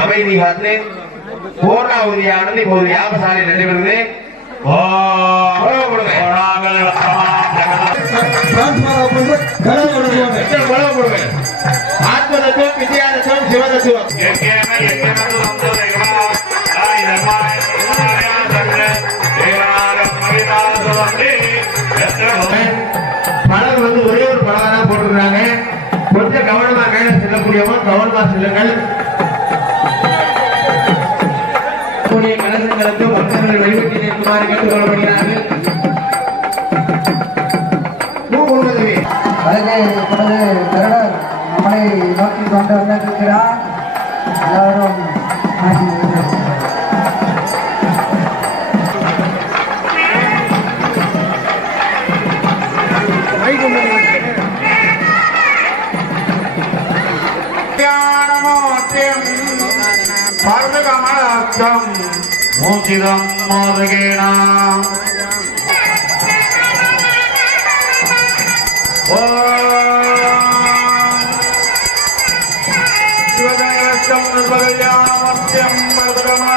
அமைதி காத்து பூர்ணாவதியானது இப்போது யாகசாலை நடைபெறுது. ஆத்மதத்துவம் வித்யாதத்துவம் சிவதத்துவம் பலர் வந்து ஒரே ஒரு பலகா போட்டிருக்காங்க. கொஞ்சம் கவனமா கையில செல்லக்கூடியவங்க கவனமா செல்லுங்கள். கலசங்களுக்கு பக்தர்கள் வழிபட்டு நிற்குமாறு கேட்டுக்கொள்ளப்படுகிறார்கள். நம்மளை நோக்கி கொண்டு வந்திருக்கிறார். எல்லாரும் பரமகமலக்கம் மோசிதம் மோதகேனா சிவகணேசம் நிர்பகயாமத்யம் அவருடைய